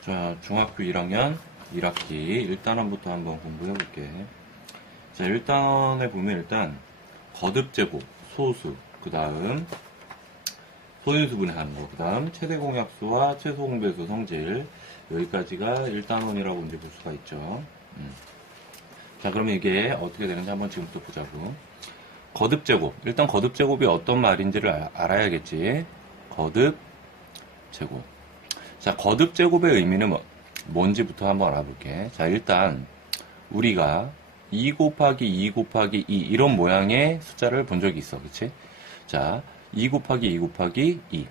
자, 중학교 1학년 1학기 1단원부터 한번 공부해 볼게. 자, 1단원에 보면 일단 거듭제곱, 소수, 그 다음 소인수분해 하는 거, 그 다음 최대공약수와 최소공배수 성질, 여기까지가 1단원이라고 이제 볼 수가 있죠. 자, 그러면 이게 어떻게 되는지 한번 지금부터 보자고. 거듭제곱, 일단 거듭제곱이 어떤 말인지를 알아야겠지. 거듭제곱. 자, 거듭제곱의 의미는 뭔지부터 한번 알아볼게. 자, 일단 우리가 2 곱하기 2 곱하기 2 이런 모양의 숫자를 본 적이 있어. 그치? 자, 2 곱하기 2 곱하기 2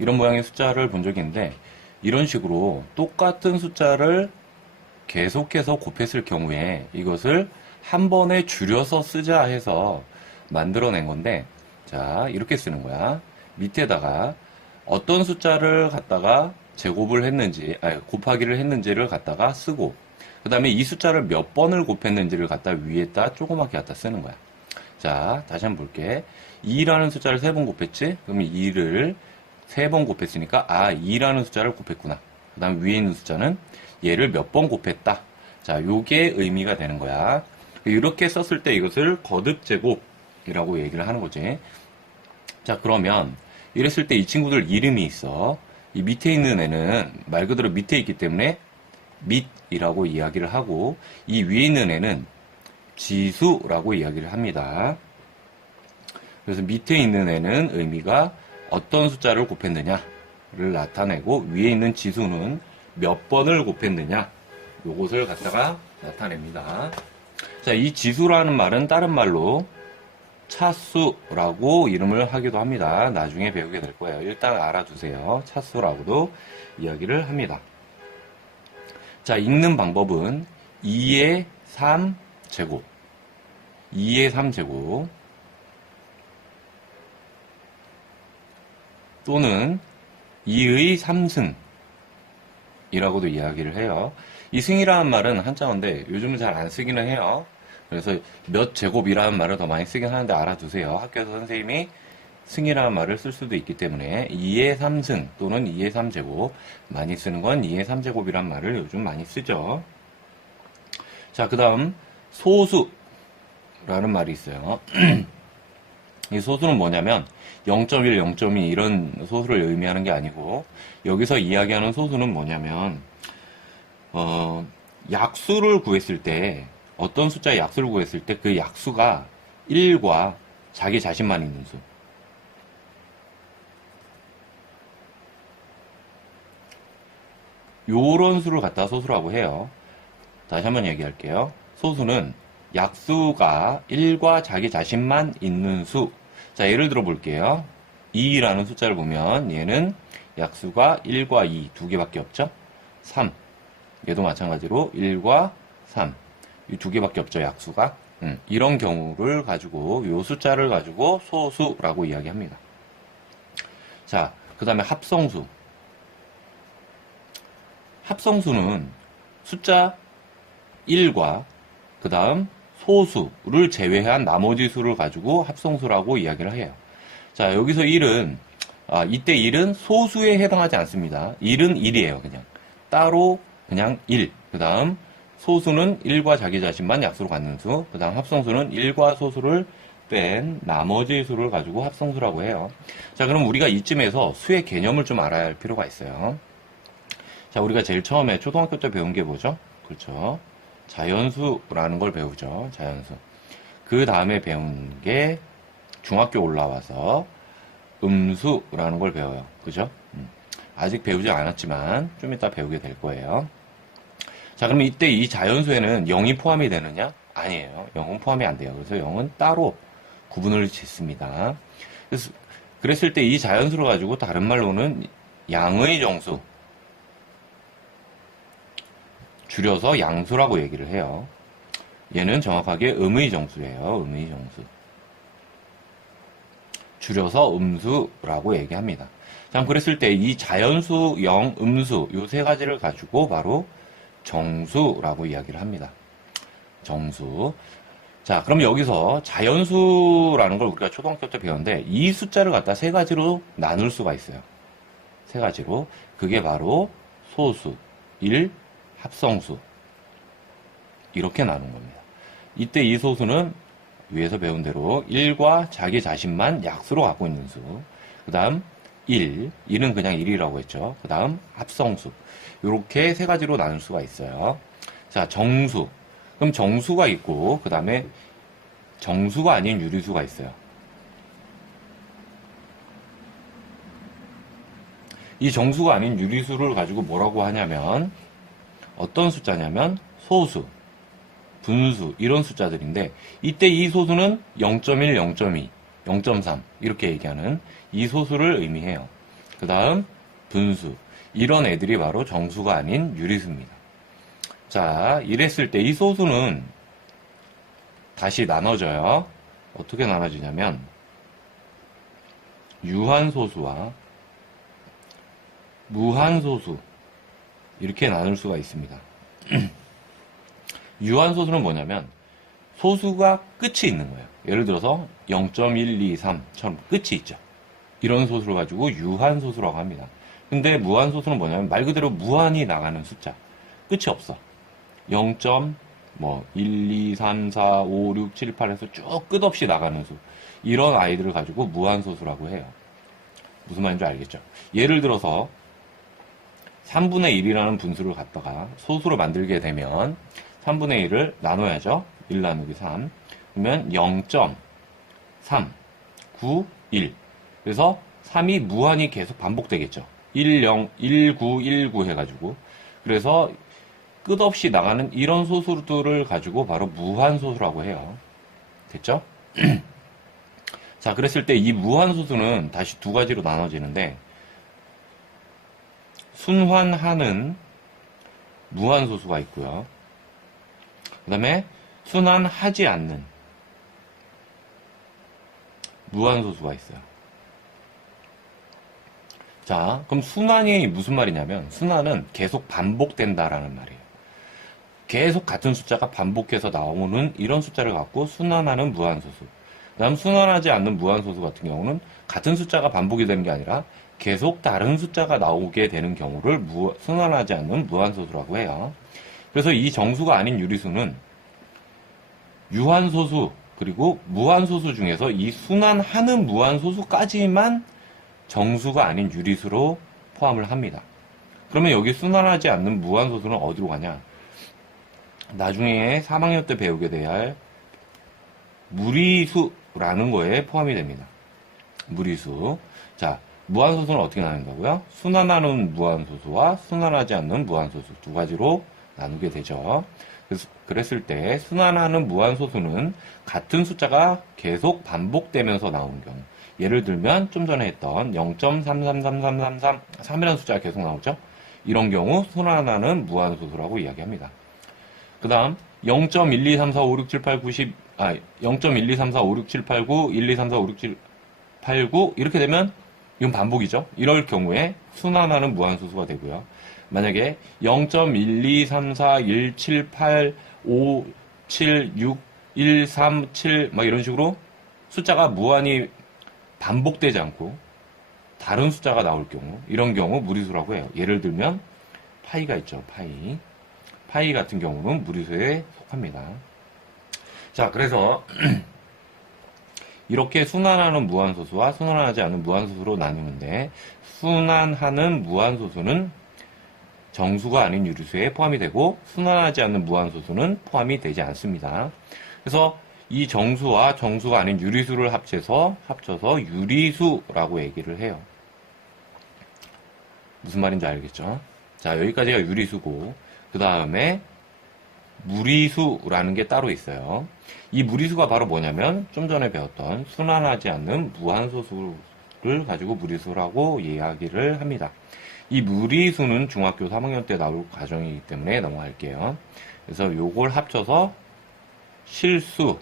이런 모양의 숫자를 본 적이 있는데, 이런 식으로 똑같은 숫자를 계속해서 곱했을 경우에 이것을 한 번에 줄여서 쓰자 해서 만들어낸 건데, 자, 이렇게 쓰는 거야. 밑에다가 어떤 숫자를 갖다가 제곱을 했는지, 곱하기를 했는지를 갖다가 쓰고, 그 다음에 이 숫자를 몇 번을 곱했는지를 갖다 위에다 조그맣게 갖다 쓰는 거야. 자, 다시 한번 볼게. 2라는 숫자를 3번 곱했지? 그러면 2를 3번 곱했으니까, 2라는 숫자를 곱했구나. 그 다음 위에 있는 숫자는 얘를 몇 번 곱했다. 자, 요게 의미가 되는 거야. 이렇게 썼을 때 이것을 거듭제곱이라고 얘기를 하는 거지. 자, 그러면 이랬을 때 이 친구들 이름이 있어. 이 밑에 있는 애는 말 그대로 밑에 있기 때문에 밑이라고 이야기를 하고, 이 위에 있는 애는 지수라고 이야기를 합니다. 그래서 밑에 있는 애는 의미가 어떤 숫자를 곱했느냐를 나타내고, 위에 있는 지수는 몇 번을 곱했느냐, 요것을 갖다가 나타냅니다. 자, 이 지수라는 말은 다른 말로 차수라고 이름을 하기도 합니다. 나중에 배우게 될 거예요. 일단 알아두세요. 차수라고도 이야기를 합니다. 자, 읽는 방법은 2의 3제곱, 2의 3제곱, 또는 2의 3승이라고도 이야기를 해요. 이 승이라는 말은 한자어인데 요즘은 잘 안 쓰기는 해요. 그래서 몇 제곱이라는 말을 더 많이 쓰긴 하는데 알아두세요. 학교에서 선생님이 승이라는 말을 쓸 수도 있기 때문에 2의 3승 또는 2의 3제곱, 많이 쓰는 건 2의 3제곱이라는 말을 요즘 많이 쓰죠. 자, 그 다음 소수라는 말이 있어요. 이 소수는 뭐냐면 0.1, 0.2 이런 소수를 의미하는 게 아니고, 여기서 이야기하는 소수는 뭐냐면 약수를 구했을 때, 어떤 숫자의 약수를 구했을 때 그 약수가 1과 자기 자신만 있는 수, 요런 수를 갖다 소수라고 해요. 다시 한번 얘기할게요. 소수는 약수가 1과 자기 자신만 있는 수. 자, 예를 들어 볼게요. 2라는 숫자를 보면 얘는 약수가 1과 2 두 개밖에 없죠. 3, 얘도 마찬가지로 1과 3 이 두 개밖에 없죠, 약수가. 이런 경우를 가지고, 요 숫자를 가지고 소수라고 이야기합니다. 자, 그 다음에 합성수. 합성수는 숫자 1과 그 다음 소수를 제외한 나머지 수를 가지고 합성수라고 이야기를 해요. 자, 여기서 1은, 이때 1은 소수에 해당하지 않습니다. 1은 1이에요, 그냥. 따로 그냥 1. 그 다음 소수는 1과 자기 자신만 약수로 갖는 수, 그 다음 합성수는 1과 소수를 뺀 나머지 수를 가지고 합성수라고 해요. 자, 그럼 우리가 이쯤에서 수의 개념을 좀 알아야 할 필요가 있어요. 자, 우리가 제일 처음에 초등학교 때 배운 게 뭐죠? 그렇죠. 자연수라는 걸 배우죠. 자연수. 그 다음에 배운 게 중학교 올라와서 음수라는 걸 배워요. 그죠? 아직 배우지 않았지만 좀 이따 배우게 될 거예요. 자, 그럼 이때 이 자연수에는 0이 포함이 되느냐? 아니에요. 0은 포함이 안 돼요. 그래서 0은 따로 구분을 짓습니다. 그랬을 때 이 자연수를 가지고 다른 말로는 양의 정수, 줄여서 양수라고 얘기를 해요. 얘는 정확하게 음의 정수예요. 음의 정수. 줄여서 음수라고 얘기합니다. 자, 그랬을 때 이 자연수, 영, 음수 요 세 가지를 가지고 바로 정수라고 이야기를 합니다. 정수. 자, 그럼 여기서 자연수라는 걸 우리가 초등학교 때 배웠는데, 이 숫자를 갖다 세 가지로 나눌 수가 있어요. 세 가지로. 그게 바로 소수, 1, 합성수. 이렇게 나눈 겁니다. 이때 이 소수는 위에서 배운 대로 1과 자기 자신만 약수로 갖고 있는 수. 그 다음 1은 그냥 1이라고 했죠. 그 다음 합성수. 이렇게 세 가지로 나눌 수가 있어요. 자, 정수. 그럼 정수가 있고, 그 다음에 정수가 아닌 유리수가 있어요. 이 정수가 아닌 유리수를 가지고 뭐라고 하냐면, 어떤 숫자냐면, 소수, 분수, 이런 숫자들인데, 이때 이 소수는 0.1, 0.2, 0.3, 이렇게 얘기하는 이 소수를 의미해요. 그 다음, 분수. 이런 애들이 바로 정수가 아닌 유리수입니다. 자, 이랬을 때 이 소수는 다시 나눠져요. 어떻게 나눠지냐면, 유한소수와 무한소수, 이렇게 나눌 수가 있습니다. 유한소수는 뭐냐면, 소수가 끝이 있는 거예요. 예를 들어서 0.123처럼 끝이 있죠. 이런 소수를 가지고 유한소수라고 합니다. 근데 무한소수는 뭐냐면 말 그대로 무한히 나가는 숫자. 끝이 없어. 0. 1, 2, 3, 4, 5, 6, 7, 8에서 쭉 끝없이 나가는 수. 이런 아이들을 가지고 무한소수라고 해요. 무슨 말인지 알겠죠? 예를 들어서 3분의 1이라는 분수를 갖다가 소수로 만들게 되면 3분의 1을 나눠야죠. 1 나누기 3. 그러면 0.3, 9, 1. 그래서 3이 무한히 계속 반복되겠죠. 1, 0, 1, 9, 1, 9 해가지고. 그래서 끝없이 나가는 이런 소수들을 가지고 바로 무한소수라고 해요. 됐죠? 자, 그랬을 때 이 무한소수는 다시 두 가지로 나눠지는데, 순환하는 무한소수가 있고요. 그 다음에 순환하지 않는 무한소수가 있어요. 자, 그럼 순환이 무슨 말이냐면, 순환은 계속 반복된다라는 말이에요. 계속 같은 숫자가 반복해서 나오는 이런 숫자를 갖고 순환하는 무한소수. 그 다음 순환하지 않는 무한소수 같은 경우는 같은 숫자가 반복이 되는 게 아니라 계속 다른 숫자가 나오게 되는 경우를 순환하지 않는 무한소수라고 해요. 그래서 이 정수가 아닌 유리수는 유한소수 그리고 무한소수 중에서 이 순환하는 무한소수까지만 정수가 아닌 유리수로 포함을 합니다. 그러면 여기 순환하지 않는 무한소수는 어디로 가냐? 나중에 3학년 때 배우게 돼야 할 무리수라는 거에 포함이 됩니다. 무리수. 자, 무한소수는 어떻게 나눈다고요? 순환하는 무한소수와 순환하지 않는 무한소수 두 가지로 나누게 되죠. 그랬을 때 순환하는 무한소수는 같은 숫자가 계속 반복되면서 나오는 경우. 예를 들면 좀 전에 했던 0.333333 3이라는 숫자가 계속 나오죠. 이런 경우 순환하는 무한소수라고 이야기합니다. 그 다음 0.123456789 0.123456789 123456789 이렇게 되면 이건 반복이죠. 이럴 경우에 순환하는 무한소수가 되고요. 만약에 0.1234178576137 막 이런 식으로 숫자가 무한히 반복되지 않고 다른 숫자가 나올 경우, 이런 경우 무리수라고 해요. 예를 들면 파이가 있죠. 파이 같은 경우는 무리수에 속합니다. 자, 그래서 이렇게 순환하는 무한소수와 순환하지 않는 무한소수로 나누는데, 순환하는 무한소수는 정수가 아닌 유리수에 포함이 되고 순환하지 않는 무한소수는 포함이 되지 않습니다. 그래서 이 정수와 정수가 아닌 유리수를 합쳐서 유리수라고 얘기를 해요. 무슨 말인지 알겠죠? 자, 여기까지가 유리수고, 그 다음에 무리수라는 게 따로 있어요. 이 무리수가 바로 뭐냐면 좀 전에 배웠던 순환하지 않는 무한소수를 가지고 무리수라고 이야기를 합니다. 이 무리수는 중학교 3학년 때 나올 과정이기 때문에 넘어갈게요. 그래서 요걸 합쳐서 실수라고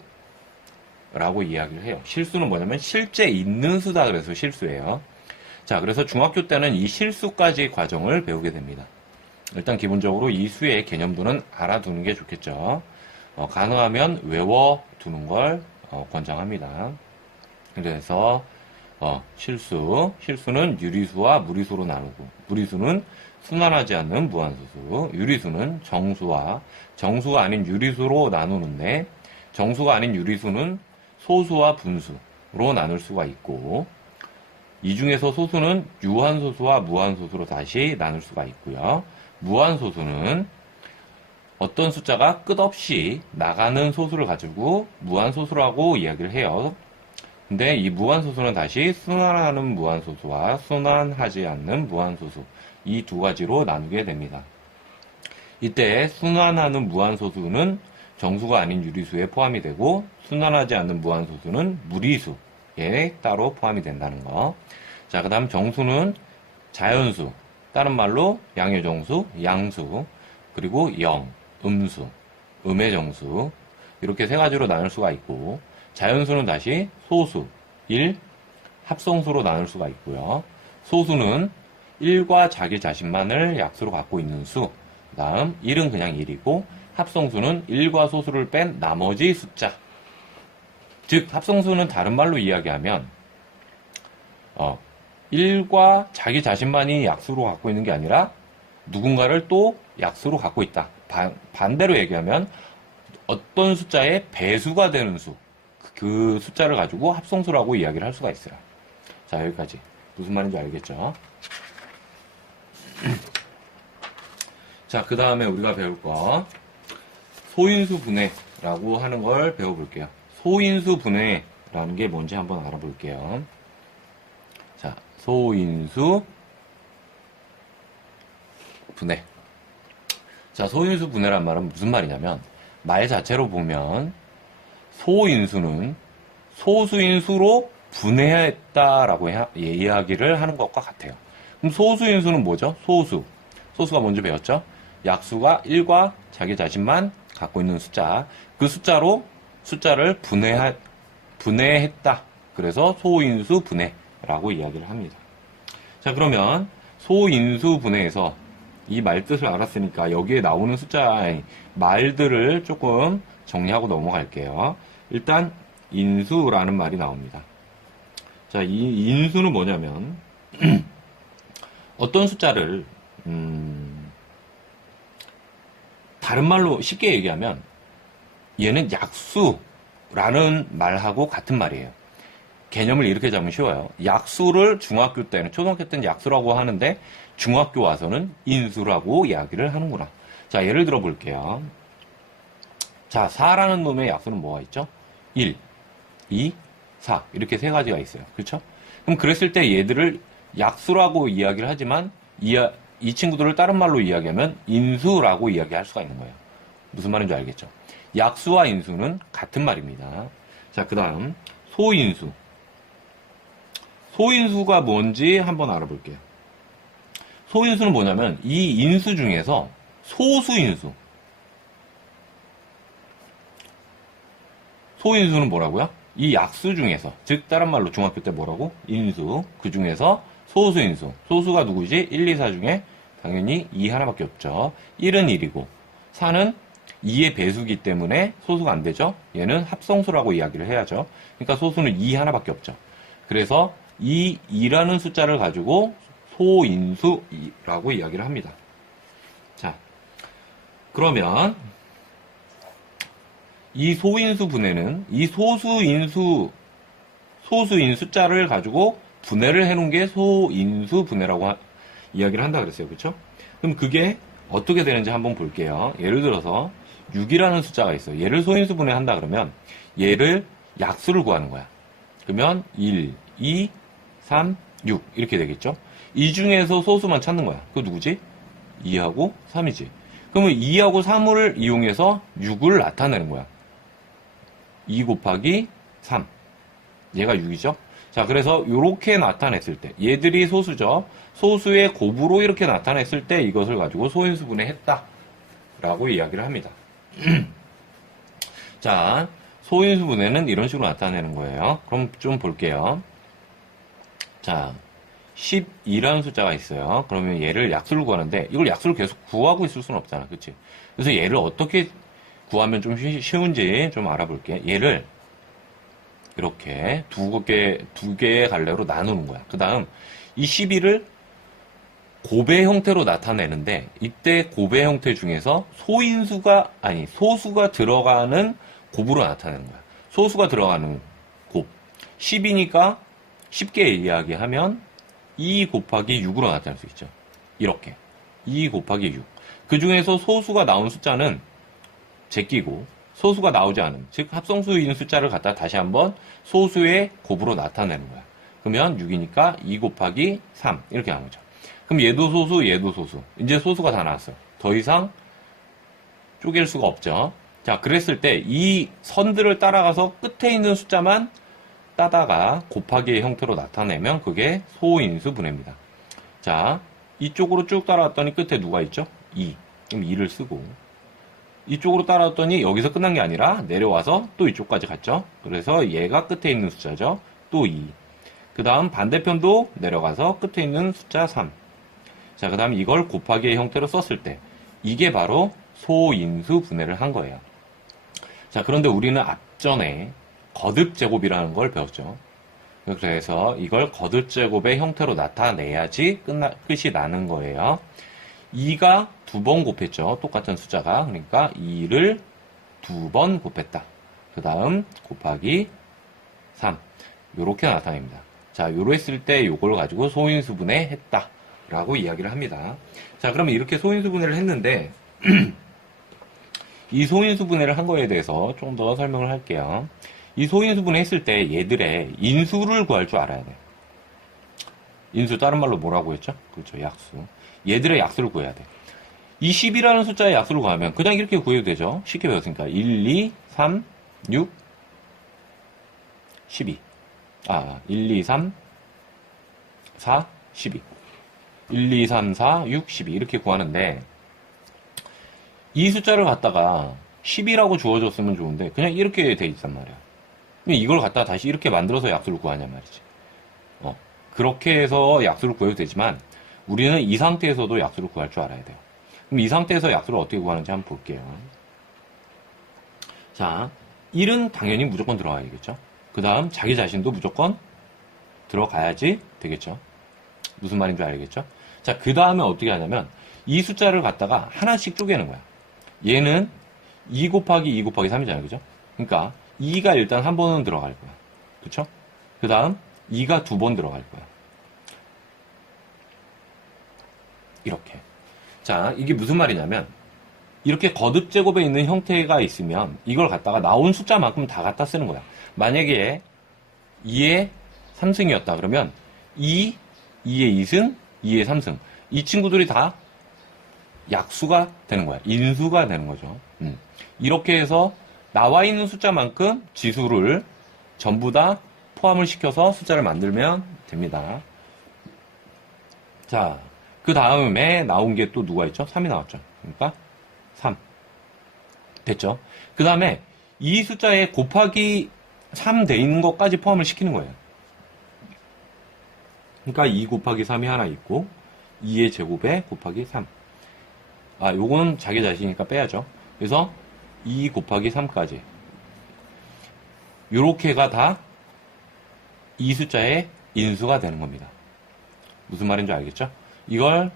이야기를 해요. 실수는 뭐냐면 실제 있는 수다 그래서 실수예요. 자, 그래서 중학교 때는 이 실수까지 과정을 배우게 됩니다. 일단 기본적으로 이 수의 개념들은 알아두는 게 좋겠죠. 가능하면 외워두는 걸 권장합니다. 그래서 실수는 유리수와 무리수로 나누고, 무리수는 순환하지 않는 무한소수. 유리수는 정수가 아닌 유리수로 나누는데, 정수가 아닌 유리수는 소수와 분수로 나눌 수가 있고, 이 중에서 소수는 유한소수와 무한소수로 다시 나눌 수가 있고요. 무한소수는 어떤 숫자가 끝없이 나가는 소수를 가지고 무한소수라고 이야기를 해요. 근데 이 무한소수는 다시 순환하는 무한소수와 순환하지 않는 무한소수, 이 두 가지로 나누게 됩니다. 이때 순환하는 무한소수는 정수가 아닌 유리수에 포함이 되고, 순환하지 않는 무한소수는 무리수에 따로 포함이 된다는 거. 자, 그 다음 정수는 자연수, 다른 말로 양의 정수, 양수, 그리고 영, 음수, 음의 정수, 이렇게 세 가지로 나눌 수가 있고, 자연수는 다시 소수, 1, 합성수로 나눌 수가 있고요. 소수는 1과 자기 자신만을 약수로 갖고 있는 수, 그 다음 1은 그냥 1이고, 합성수는 1과 소수를 뺀 나머지 숫자. 즉, 합성수는 다른 말로 이야기하면 1과 자기 자신만이 약수로 갖고 있는 게 아니라 누군가를 또 약수로 갖고 있다. 반대로 얘기하면 어떤 숫자의 배수가 되는 수, 그 숫자를 가지고 합성수라고 이야기를 할 수가 있어요. 자, 여기까지. 무슨 말인지 알겠죠? 자, 그 다음에 우리가 배울 거 소인수 분해라고 하는 걸 배워볼게요. 소인수 분해라는 게 뭔지 한번 알아볼게요. 자, 소인수 분해. 자, 소인수 분해란 말은 무슨 말이냐면, 말 자체로 보면 소인수는 소수인수로 분해했다라고 이야기를 하는 것과 같아요. 그럼 소수인수는 뭐죠? 소수가 뭔지 배웠죠? 약수가 1과 자기 자신만 갖고 있는 숫자, 그 숫자를 분해했다. 그래서 소인수 분해라고 이야기를 합니다. 자, 그러면 소인수 분해에서 이 말 뜻을 알았으니까 여기에 나오는 숫자의 말들을 조금 정리하고 넘어갈게요. 일단 인수라는 말이 나옵니다. 자, 이 인수는 뭐냐면 어떤 숫자를 다른 말로 쉽게 얘기하면 얘는 약수라는 말하고 같은 말이에요. 개념을 이렇게 잡으면 쉬워요. 약수를 중학교 때는, 초등학교 때는 약수라고 하는데 중학교 와서는 인수라고 이야기를 하는구나. 자, 예를 들어 볼게요. 자, 4라는 놈의 약수는 뭐가 있죠? 1, 2, 4 이렇게 세 가지가 있어요. 그렇죠? 그럼 그랬을 때 얘들을 약수라고 이야기를 하지만 이 친구들을 다른 말로 이야기하면 인수라고 이야기할 수가 있는 거예요. 무슨 말인지 알겠죠? 약수와 인수는 같은 말입니다. 자, 그 다음 소인수. 소인수가 뭔지 한번 알아볼게요. 소인수는 뭐냐면 이 인수 중에서 소인수는 뭐라고요? 이 약수 중에서, 즉 다른 말로 중학교 때 뭐라고? 인수. 그 중에서 소수인수. 소수가 누구지? 1, 2, 4 중에 당연히 2 하나밖에 없죠. 1은 1이고 4는 2의 배수기 때문에 소수가 안 되죠. 얘는 합성수라고 이야기를 해야죠. 그러니까 소수는 2 하나밖에 없죠. 그래서 이 2라는 숫자를 가지고 소인수라고 이야기를 합니다. 자, 그러면 이 소인수 분해는 이 소수인 숫자를 가지고 분해를 해놓은 게 소인수 분해라고 이야기를 한다 그랬어요. 그렇죠? 그럼 그게 어떻게 되는지 한번 볼게요. 예를 들어서 6이라는 숫자가 있어요. 얘를 소인수 분해한다 그러면 얘를 약수를 구하는 거야. 그러면 1, 2, 3, 6 이렇게 되겠죠? 이 중에서 소수만 찾는 거야. 그거 누구지? 2하고 3이지. 그러면 2하고 3을 이용해서 6을 나타내는 거야. 2 곱하기 3. 얘가 6이죠? 자, 그래서 이렇게 나타냈을 때 얘들이 소수죠. 소수의 곱으로 이렇게 나타냈을 때 이것을 가지고 소인수 분해했다 라고 이야기를 합니다. 자, 소인수 분해는 이런 식으로 나타내는 거예요. 그럼 좀 볼게요. 자, 12라는 숫자가 있어요. 그러면 얘를 약수를 구하는데 이걸 약수를 계속 구하고 있을 수는 없잖아. 그치? 그래서 얘를 어떻게 구하면 좀 쉬운지 좀 알아볼게. 얘를 이렇게 두 개의 갈래로 나누는 거야. 그 다음 이 12를 곱의 형태로 나타내는데 이때 곱의 형태 중에서 소수가 들어가는 곱으로 나타내는 거야. 소수가 들어가는 곱. 10이니까 쉽게 이야기하면 2 곱하기 6으로 나타낼 수 있죠. 이렇게. 2 곱하기 6. 그 중에서 소수가 나온 숫자는 제끼고 소수가 나오지 않은, 즉 합성수인 숫자를 갖다 다시 한번 소수의 곱으로 나타내는 거야. 그러면 6이니까 2 곱하기 3 이렇게 하는 거죠. 그럼 얘도 소수, 얘도 소수. 이제 소수가 다 나왔어요. 더 이상 쪼갤 수가 없죠. 자, 그랬을 때 이 선들을 따라가서 끝에 있는 숫자만 따다가 곱하기의 형태로 나타내면 그게 소인수 분해입니다. 자, 이쪽으로 쭉 따라왔더니 끝에 누가 있죠? 2. 그럼 2를 쓰고 이쪽으로 따라왔더니 여기서 끝난 게 아니라 내려와서 또 이쪽까지 갔죠. 그래서 얘가 끝에 있는 숫자죠. 또 2. 그 다음 반대편도 내려가서 끝에 있는 숫자 3. 자, 그 다음 이걸 곱하기의 형태로 썼을 때 이게 바로 소인수 분해를 한 거예요. 자, 그런데 우리는 앞전에 거듭제곱이라는 걸 배웠죠. 그래서 이걸 거듭제곱의 형태로 나타내야지 끝이 나는 거예요. 2가 2번 곱했죠. 똑같은 숫자가. 그러니까 2를 2번 곱했다. 그 다음 곱하기 3. 요렇게 나타냅니다. 자, 요로 했을 때 요걸 가지고 소인수분해 했다. 라고 이야기를 합니다. 자, 그러면 이렇게 소인수분해를 했는데 이 소인수분해를 한 거에 대해서 좀 더 설명을 할게요. 이 소인수분해 했을 때 얘들의 인수를 구할 줄 알아야 돼. 인수 다른 말로 뭐라고 했죠? 그렇죠. 약수. 얘들의 약수를 구해야 돼. 이 10이라는 숫자의 약수를 구하면 그냥 이렇게 구해도 되죠. 쉽게 배웠으니까 1, 2, 3, 6, 12. 1, 2, 3, 4, 12. 1, 2, 3, 4, 6, 12 이렇게 구하는데 이 숫자를 갖다가 10이라고 주어졌으면 좋은데 그냥 이렇게 돼 있단 말이야. 이걸 갖다가 다시 이렇게 만들어서 약수를 구하냔 말이지. 그렇게 해서 약수를 구해도 되지만 우리는 이 상태에서도 약수를 구할 줄 알아야 돼요. 그럼 이 상태에서 약수를 어떻게 구하는지 한번 볼게요. 자, 1은 당연히 무조건 들어가야겠죠. 그 다음 자기 자신도 무조건 들어가야지 되겠죠. 무슨 말인지 알겠죠? 자, 그 다음에 어떻게 하냐면 이 숫자를 갖다가 하나씩 쪼개는 거야. 얘는 2 곱하기 2 곱하기 3이잖아요. 그죠? 그러니까 2가 일단 한 번은 들어갈 거야. 그쵸? 그 다음 2가 2번 들어갈 거야. 이렇게. 자, 이게 무슨 말이냐면 이렇게 거듭제곱에 있는 형태가 있으면 이걸 갖다가 나온 숫자만큼 다 갖다 쓰는 거야. 만약에 2의 3승이었다 그러면 2, 2의 2승, 2의 3승. 이 친구들이 다 약수가 되는 거야. 인수가 되는 거죠. 이렇게 해서 나와 있는 숫자만큼 지수를 전부 다 포함을 시켜서 숫자를 만들면 됩니다. 자, 그 다음에 나온 게 또 누가 있죠? 3이 나왔죠. 그러니까 3. 됐죠? 그 다음에 이 숫자에 곱하기 3 돼 있는 것까지 포함을 시키는 거예요. 그러니까 2 곱하기 3이 하나 있고 2의 제곱에 곱하기 3. 요거는 자기 자신이니까 빼야죠. 그래서 2 곱하기 3까지. 요렇게가 다 이 숫자의 인수가 되는 겁니다. 무슨 말인지 알겠죠? 이걸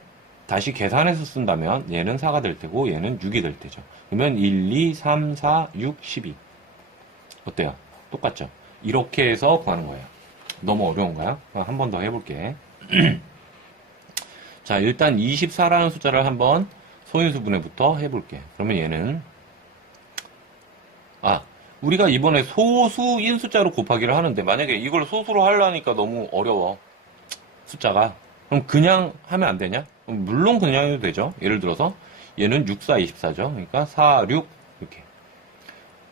다시 계산해서 쓴다면 얘는 4가 될 테고 얘는 6이 될 테죠. 그러면 1, 2, 3, 4, 6, 12. 어때요? 똑같죠? 이렇게 해서 구하는 거예요. 너무 어려운가요? 한 번 더 해볼게. 자, 일단 24라는 숫자를 한번 소인수분해부터 해볼게. 그러면 얘는 우리가 이번에 소수인 숫자로 곱하기를 하는데 만약에 이걸 소수로 하려니까 너무 어려워. 숫자가. 그럼 그냥 하면 안 되냐? 물론 그냥 해도 되죠. 예를 들어서 얘는 6, 4, 24죠. 그러니까 4, 6 이렇게.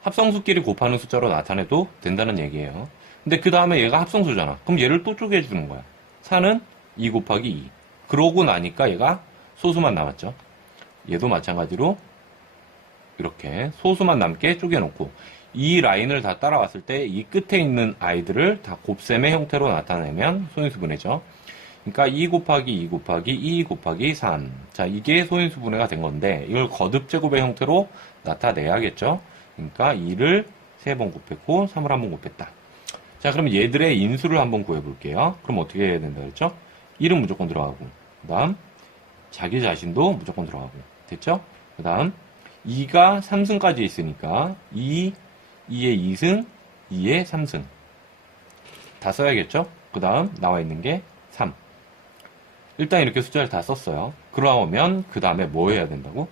합성수끼리 곱하는 숫자로 나타내도 된다는 얘기예요. 근데 그 다음에 얘가 합성수잖아. 그럼 얘를 또 쪼개주는 거야. 4는 2 곱하기 2. 그러고 나니까 얘가 소수만 남았죠. 얘도 마찬가지로 이렇게 소수만 남게 쪼개놓고 이 라인을 다 따라왔을 때 이 끝에 있는 아이들을 다 곱셈의 형태로 나타내면 소인수분해죠. 그러니까 2 곱하기 2 곱하기 2 곱하기 3. 자, 이게 소인수분해가 된 건데 이걸 거듭제곱의 형태로 나타내야겠죠. 그러니까 2를 3번 곱했고 3을 한 번 곱했다. 자, 그럼 얘들의 인수를 한번 구해볼게요. 그럼 어떻게 해야 된다 그랬죠? 1은 무조건 들어가고 그 다음 자기 자신도 무조건 들어가고. 됐죠? 그 다음 2가 3승까지 있으니까 2, 2의 2승, 2의 3승. 다 써야겠죠? 그 다음 나와 있는 게 3. 일단 이렇게 숫자를 다 썼어요. 그러면 그 다음에 뭐 해야 된다고?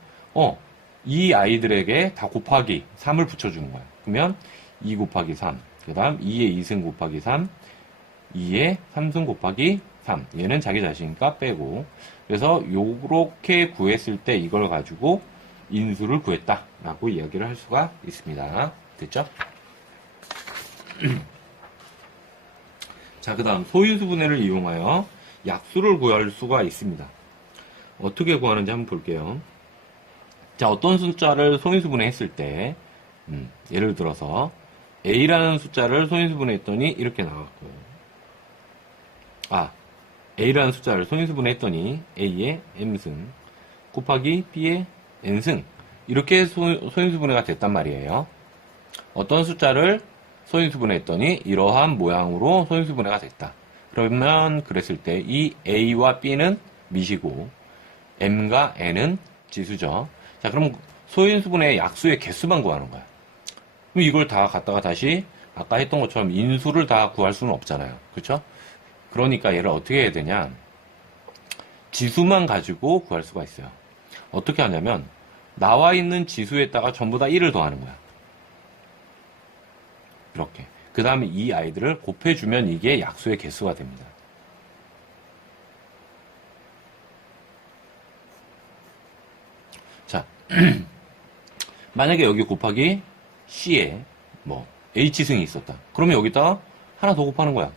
이 아이들에게 다 곱하기 3을 붙여주는 거야. 그러면 2 곱하기 3. 그 다음 2의 2승 곱하기 3. 2의 3승 곱하기 3. 얘는 자기 자신이니까 빼고. 그래서 요렇게 구했을 때 이걸 가지고 인수를 구했다 라고 이야기를 할 수가 있습니다. 됐죠? 자, 그 다음 소인수분해를 이용하여 약수를 구할 수가 있습니다. 어떻게 구하는지 한번 볼게요. 자, 어떤 숫자를 소인수분해 했을 때 예를 들어서 A라는 숫자를 소인수분해 했더니 이렇게 나왔고, A라는 숫자를 소인수분해 했더니 A의 M승 곱하기 B의 N승, 이렇게 소인수분해가 됐단 말이에요. 어떤 숫자를 소인수분해 했더니 이러한 모양으로 소인수분해가 됐다. 그러면 그랬을 때 이 A와 B는 미시고 M과 N은 지수죠. 자, 그럼 소인수분해의 약수의 개수만 구하는 거야. 그럼 이걸 다 갖다가 다시 아까 했던 것처럼 인수를 다 구할 수는 없잖아요. 그렇죠? 그러니까 얘를 어떻게 해야 되냐? 지수만 가지고 구할 수가 있어요. 어떻게 하냐면 나와 있는 지수에다가 전부 다 1을 더하는 거야. 이렇게. 그 다음에 이 아이들을 곱해주면 이게 약수의 개수가 됩니다. 자, 만약에 여기 곱하기 C에 뭐 H승이 있었다. 그러면 여기다가 하나 더 곱하는 거야.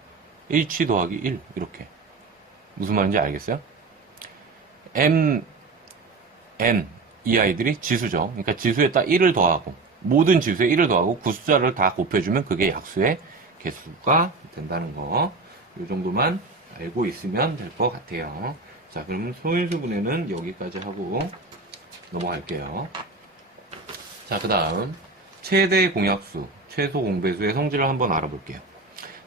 H 더하기 1 이렇게. 무슨 말인지 알겠어요? M, N 이 아이들이 지수죠. 그러니까 지수에다 1을 더하고 모든 지수에 1을 더하고 그 숫자를 다 곱해주면 그게 약수의 개수가 된다는 거. 이 정도만 알고 있으면 될 것 같아요. 자, 그럼 소인수분해는 여기까지 하고 넘어갈게요. 자, 그 다음 최대 공약수, 최소 공배수의 성질을 한번 알아볼게요.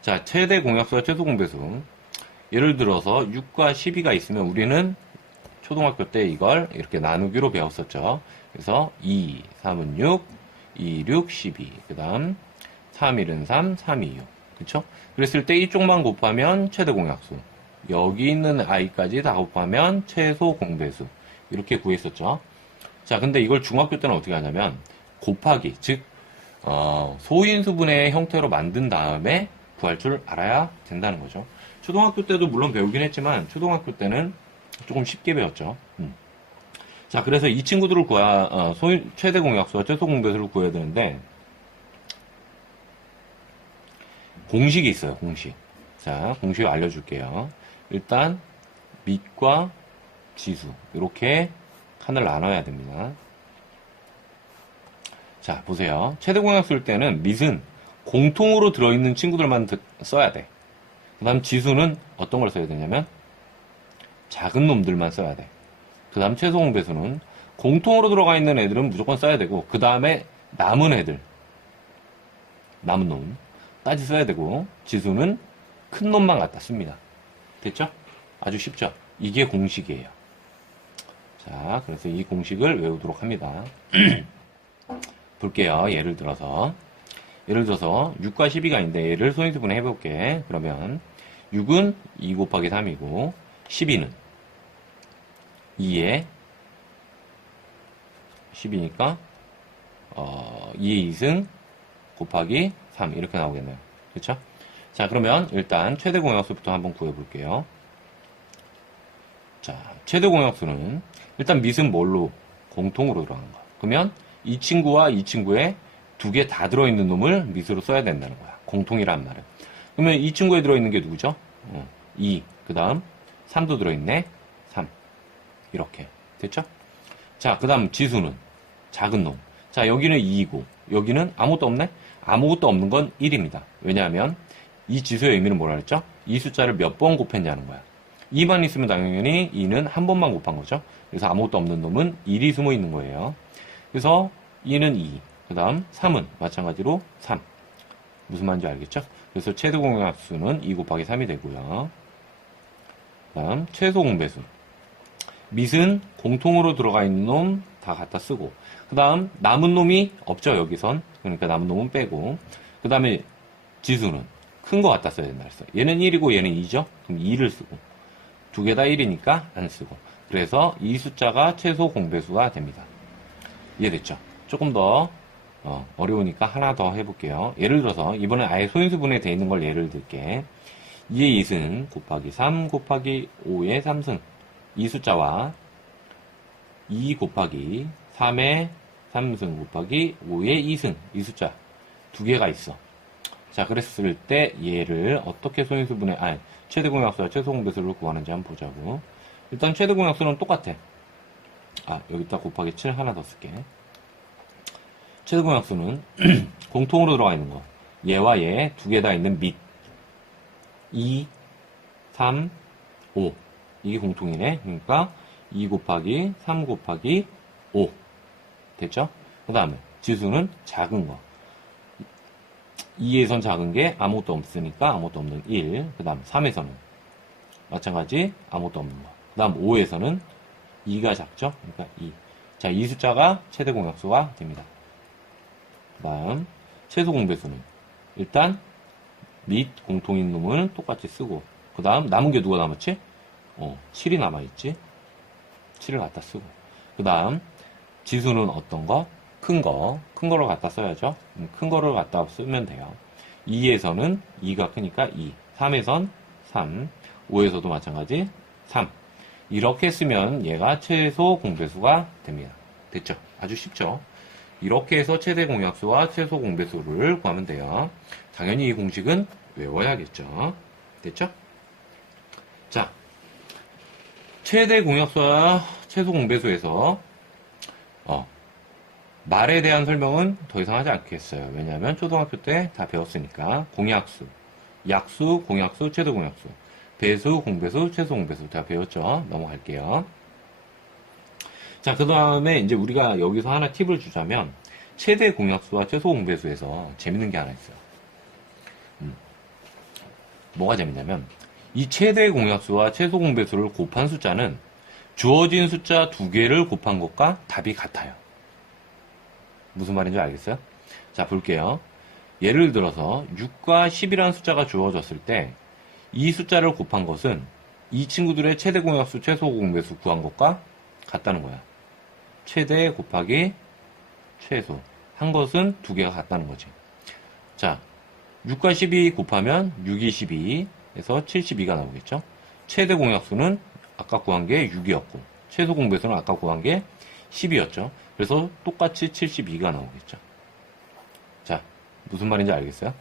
자, 최대 공약수와 최소 공배수. 예를 들어서 6과 12가 있으면 우리는 초등학교 때 이걸 이렇게 나누기로 배웠었죠. 그래서 2, 3은 6, 2, 6, 12. 그 다음 3, 1은 3, 3, 2, 6. 그쵸? 그랬을 때 이쪽만 곱하면 최대 공약수. 여기 있는 i까지 다 곱하면 최소 공배수. 이렇게 구했었죠. 자, 근데 이걸 중학교 때는 어떻게 하냐면 곱하기, 즉 소인수분해의 형태로 만든 다음에 구할 줄 알아야 된다는 거죠. 초등학교 때도 물론 배우긴 했지만 초등학교 때는 조금 쉽게 배웠죠. 자, 그래서 이 친구들을 최대 공약수와 최소 공배수를 구해야 되는데 공식이 있어요. 공식. 자, 공식 알려줄게요. 일단 밑과 지수 이렇게 칸을 나눠야 됩니다. 자, 보세요. 최대 공약수일 때는 밑은 공통으로 들어있는 친구들만 써야 돼. 그 다음 지수는 어떤 걸 써야 되냐면 작은 놈들만 써야 돼. 그 다음 최소 공배수는 공통으로 들어가 있는 애들은 무조건 써야 되고, 그 다음에 남은 애들, 남은 놈까지 써야 되고, 지수는 큰 놈만 갖다 씁니다. 됐죠? 아주 쉽죠? 이게 공식이에요. 자, 그래서 이 공식을 외우도록 합니다. 볼게요. 예를 들어서 6과 12가 있는데 얘를 소인수분해 해볼게. 그러면 6은 2 곱하기 3이고 12는 2에 10이니까 2의 2승 곱하기 3 이렇게 나오겠네요. 그렇죠? 자, 그러면 일단 최대 공약수부터 한번 구해볼게요. 자, 최대 공약수는 일단 밑은 뭘로? 공통으로 들어가는 거. 그러면 이 친구와 이 친구에 두 개 다 들어있는 놈을 밑으로 써야 된다는 거야. 공통이란 말은. 그러면 이 친구에 들어있는 게 누구죠? 2. 그 다음 3도 들어있네. 3. 이렇게. 됐죠? 자, 그 다음 지수는 작은 놈. 자, 여기는 2이고 여기는 아무것도 없네? 아무것도 없는 건 1입니다. 왜냐하면 이 지수의 의미는 뭐라 그랬죠? 이 숫자를 몇 번 곱했냐는 거야. 2만 있으면 당연히 2는 한 번만 곱한 거죠. 그래서 아무것도 없는 놈은 1이 숨어 있는 거예요. 그래서 2는 2. 그 다음 3은 마찬가지로 3. 무슨 말인지 알겠죠? 그래서 최대 공약수는 2 곱하기 3이 되고요. 그 다음 최소 공배수. 밑은 공통으로 들어가 있는 놈 다 갖다 쓰고, 그 다음 남은 놈이 없죠, 여기선. 그러니까 남은 놈은 빼고, 그 다음에 지수는 큰 거 갖다 써야 된다 그랬어. 얘는 1이고 얘는 2죠? 그럼 2를 쓰고, 두 개 다 1이니까 안 쓰고. 그래서 이 숫자가 최소 공배수가 됩니다. 이해됐죠? 조금 더 어려우니까 하나 더 해볼게요. 예를 들어서 이번엔 아예 소인수분해 되어 있는 걸 예를 들게. 2의 2승 곱하기 3 곱하기 5의 3승, 이 숫자와 2 곱하기 3의 3승 곱하기 5의 2승, 이 숫자 두 개가 있어. 자, 그랬을 때 얘를 어떻게 소인수분해, 최대 공약수와 최소 공배수를 구하는지 한번 보자고. 일단 최대 공약수는 똑같아. 여기다 곱하기 7 하나 더 쓸게. 최대 공약수는 공통으로 들어가 있는 거, 얘와 얘 두 개 다 있는 밑 2, 3, 5, 이게 공통이네. 그러니까 2 곱하기 3 곱하기 5 됐죠? 그 다음에 지수는 작은 거, 2에선 작은 게 아무것도 없으니까 아무것도 없는 1, 그 다음 3에서는 마찬가지 아무것도 없는 거, 그 다음 5에서는 2가 작죠? 그러니까 2. 자, 이 숫자가 최대 공약수가 됩니다. 그 다음 최소 공배수는 일단 밑 공통인 놈을 똑같이 쓰고, 그 다음 남은 게 누가 남았지? 7이 남아있지? 7을 갖다 쓰고, 그 다음 지수는 어떤 거? 큰 거를 갖다 써야죠. 큰 거를 갖다 쓰면 돼요. 2에서는 2가 크니까 2, 3에선 3, 5에서도 마찬가지 3. 이렇게 쓰면 얘가 최소 공배수가 됩니다. 됐죠? 아주 쉽죠? 이렇게 해서 최대 공약수와 최소 공배수를 구하면 돼요. 당연히 이 공식은 외워야겠죠. 됐죠? 자, 최대 공약수와 최소 공배수에서 말에 대한 설명은 더 이상 하지 않겠어요. 왜냐하면 초등학교 때 다 배웠으니까. 공약수, 약수, 공약수, 최대 공약수, 배수, 공배수, 최소 공배수 다 배웠죠. 넘어갈게요. 자, 그 다음에 이제 우리가 여기서 하나 팁을 주자면, 최대 공약수와 최소 공배수에서 재밌는 게 하나 있어요. 뭐가 재밌냐면, 이 최대 공약수와 최소 공배수를 곱한 숫자는 주어진 숫자 두 개를 곱한 것과 답이 같아요. 무슨 말인지 알겠어요? 자, 볼게요. 예를 들어서 6과 10이라는 숫자가 주어졌을 때 이 숫자를 곱한 것은 이 친구들의 최대 공약수, 최소 공배수 구한 것과 같다는 거야. 최대 곱하기 최소 한 것은 두 개가 같다는 거지. 자, 6과 12 곱하면 6이 12에서 72가 나오겠죠. 최대 공약수는 아까 구한 게 6이었고 최소 공배수는 아까 구한 게 10이었죠. 그래서 똑같이 72가 나오겠죠. 자, 무슨 말인지 알겠어요?